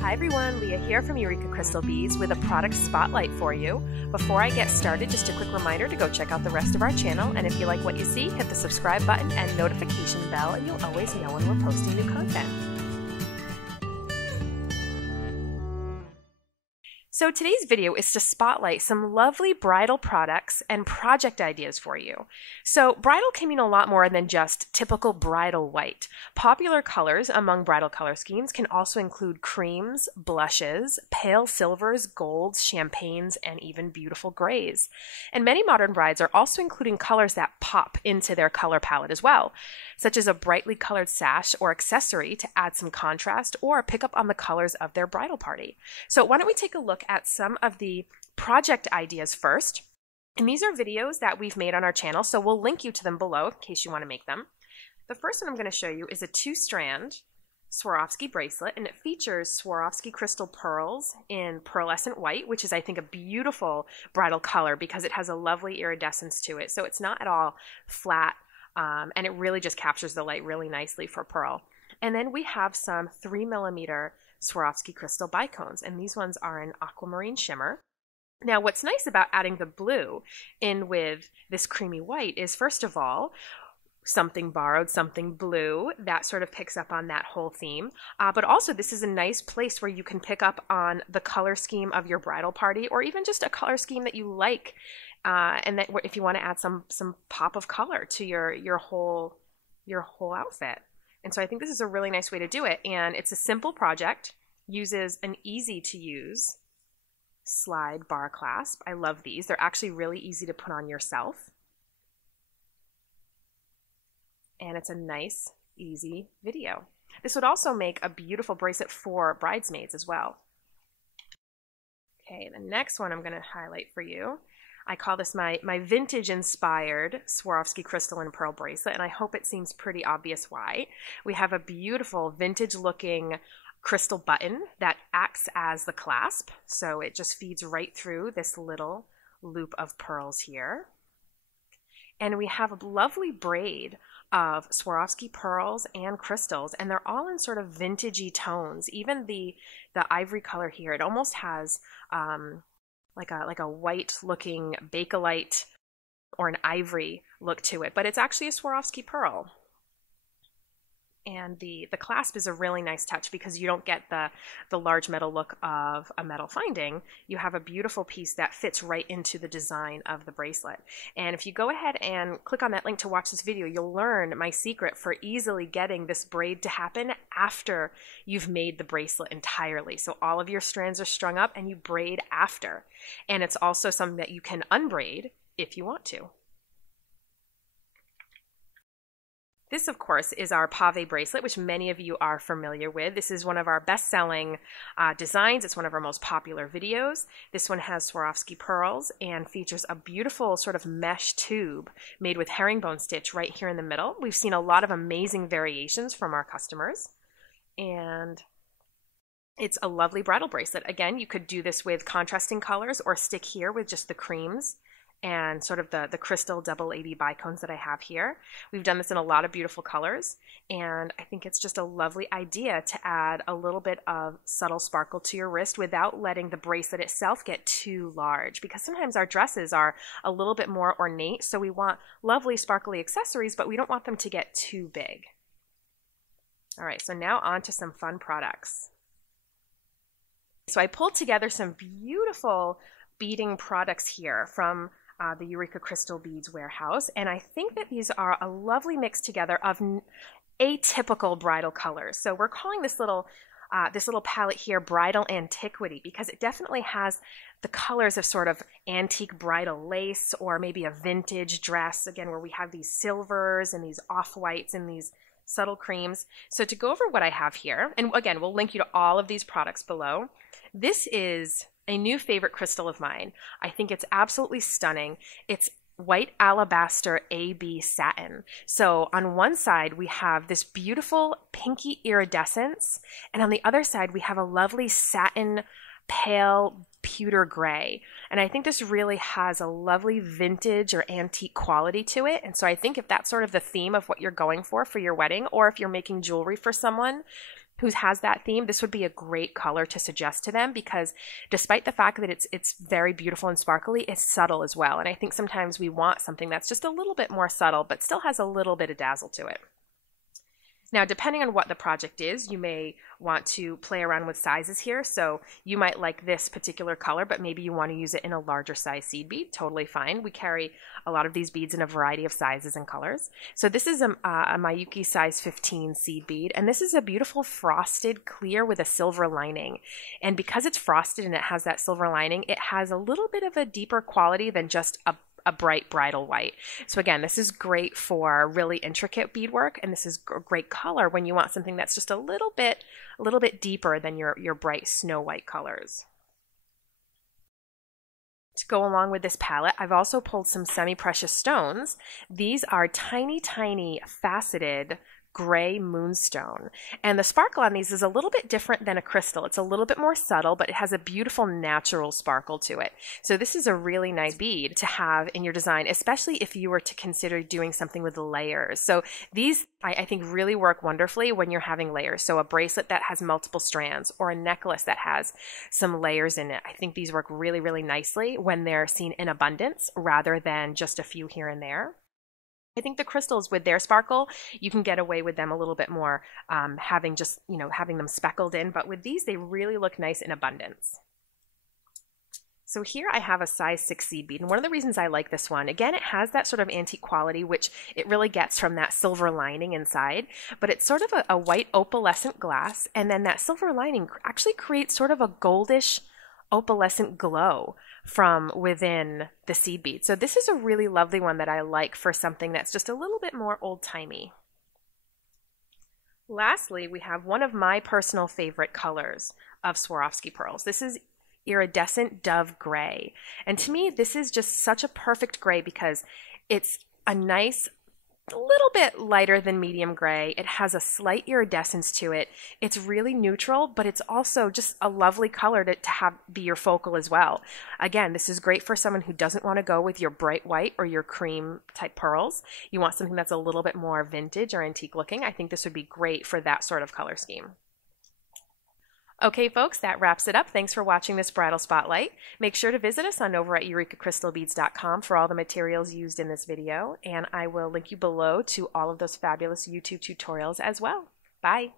Hi everyone, Leah here from Eureka Crystal Beads with a product spotlight for you. Before I get started, just a quick reminder to go check out the rest of our channel, and if you like what you see, hit the subscribe button and notification bell and you'll always know when we're posting new content. So today's video is to spotlight some lovely bridal products and project ideas for you. So bridal can mean a lot more than just typical bridal white. Popular colors among bridal color schemes can also include creams, blushes, pale silvers, golds, champagnes, and even beautiful grays. And many modern brides are also including colors that pop into their color palette as well, such as a brightly colored sash or accessory to add some contrast or pick up on the colors of their bridal party. So why don't we take a look at some of the project ideas first. And these are videos that we've made on our channel, so we'll link you to them below in case you want to make them. The first one I'm going to show you is a 2-strand Swarovski bracelet, and it features Swarovski crystal pearls in pearlescent white, which is, I think, a beautiful bridal color because it has a lovely iridescence to it. So it's not at all flat, and it really just captures the light really nicely for pearl. And then we have some 3mm Swarovski crystal bicones, and these ones are in aquamarine shimmer. Now, what's nice about adding the blue in with this creamy white is, first of all, something borrowed, something blue, that sort of picks up on that whole theme. But also, this is a nice place where you can pick up on the color scheme of your bridal party, or even just a color scheme that you like, and that if you want to add some pop of color to your whole outfit. And so I think this is a really nice way to do it. And it's a simple project, uses an easy to use slide bar clasp. I love these. They're actually really easy to put on yourself. And it's a nice, easy video. This would also make a beautiful bracelet for bridesmaids as well. Okay, the next one I'm going to highlight for you. I call this my vintage-inspired Swarovski crystal and pearl bracelet, and I hope it seems pretty obvious why. We have a beautiful vintage-looking crystal button that acts as the clasp, so it just feeds right through this little loop of pearls here. And we have a lovely braid of Swarovski pearls and crystals, and they're all in sort of vintagey tones. Even the ivory color here, it almost has like a white looking bakelite or an ivory look to it, but it's actually a Swarovski pearl. And the clasp is a really nice touch because you don't get the large metal look of a metal finding. You have a beautiful piece that fits right into the design of the bracelet. And if you go ahead and click on that link to watch this video, you'll learn my secret for easily getting this braid to happen after you've made the bracelet entirely. So all of your strands are strung up and you braid after. And it's also something that you can unbraid if you want to. This, of course, is our Pave Bracelet, which many of you are familiar with. This is one of our best-selling designs. It's one of our most popular videos. This one has Swarovski pearls and features a beautiful sort of mesh tube made with herringbone stitch right here in the middle. We've seen a lot of amazing variations from our customers, and it's a lovely bridal bracelet. Again, you could do this with contrasting colors or stick here with just the creams and sort of the crystal double AB bicones that I have here. We've done this in a lot of beautiful colors, and I think it's just a lovely idea to add a little bit of subtle sparkle to your wrist without letting the bracelet itself get too large, because sometimes our dresses are a little bit more ornate, so we want lovely sparkly accessories, but we don't want them to get too big. All right, so now on to some fun products. So I pulled together some beautiful beading products here from the Eureka Crystal Beads warehouse, and I think that these are a lovely mix together of atypical bridal colors. So we're calling this little palette here Bridal Antiquity because it definitely has the colors of sort of antique bridal lace or maybe a vintage dress, again, where we have these silvers and these off-whites and these subtle creams. So to go over what I have here, and again, we'll link you to all of these products below. This is a new favorite crystal of mine. I think it's absolutely stunning. It's white alabaster AB satin. So on one side, we have this beautiful pinky iridescence, and on the other side, we have a lovely satin pale pewter gray. And I think this really has a lovely vintage or antique quality to it. And so I think if that's sort of the theme of what you're going for your wedding, or if you're making jewelry for someone, who has that theme, this would be a great color to suggest to them, because despite the fact that it's very beautiful and sparkly, it's subtle as well. And I think sometimes we want something that's just a little bit more subtle, but still has a little bit of dazzle to it. Now, depending on what the project is, you may want to play around with sizes here. So you might like this particular color, but maybe you want to use it in a larger size seed bead. Totally fine. We carry a lot of these beads in a variety of sizes and colors. So this is a Miyuki size 15 seed bead, and this is a beautiful frosted clear with a silver lining. And because it's frosted and it has that silver lining, it has a little bit of a deeper quality than just a bright bridal white. So again, this is great for really intricate beadwork, and this is a great color when you want something that's just a little bit deeper than your bright snow white colors. To go along with this palette, I've also pulled some semi-precious stones. These are tiny, tiny faceted gray moonstone, and the sparkle on these is a little bit different than a crystal. It's a little bit more subtle, but it has a beautiful natural sparkle to it. So this is a really nice bead to have in your design, especially if you were to consider doing something with layers. So these I think really work wonderfully when you're having layers. So a bracelet that has multiple strands, or a necklace that has some layers in it. I think these work really, really nicely when they're seen in abundance rather than just a few here and there. I think the crystals, with their sparkle, you can get away with them a little bit more, having them speckled in. But with these, they really look nice in abundance. So here I have a size 6 seed bead, and one of the reasons I like this one, again, it has that sort of antique quality, which it really gets from that silver lining inside, but it's sort of a white opalescent glass, and then that silver lining actually creates sort of a goldish opalescent glow from within the seed bead. So this is a really lovely one that I like for something that's just a little bit more old-timey. Lastly, we have one of my personal favorite colors of Swarovski pearls. This is Iridescent Dove Gray. And to me, this is just such a perfect gray because it's a nice, a little bit lighter than medium gray. It has a slight iridescence to it. It's really neutral, but it's also just a lovely color to have be your focal as well. Again, this is great for someone who doesn't want to go with your bright white or your cream type pearls. You want something that's a little bit more vintage or antique looking. I think this would be great for that sort of color scheme. Okay, folks, that wraps it up. Thanks for watching this Bridal Spotlight. Make sure to visit us over at EurekaCrystalBeads.com for all the materials used in this video, and I will link you below to all of those fabulous YouTube tutorials as well. Bye!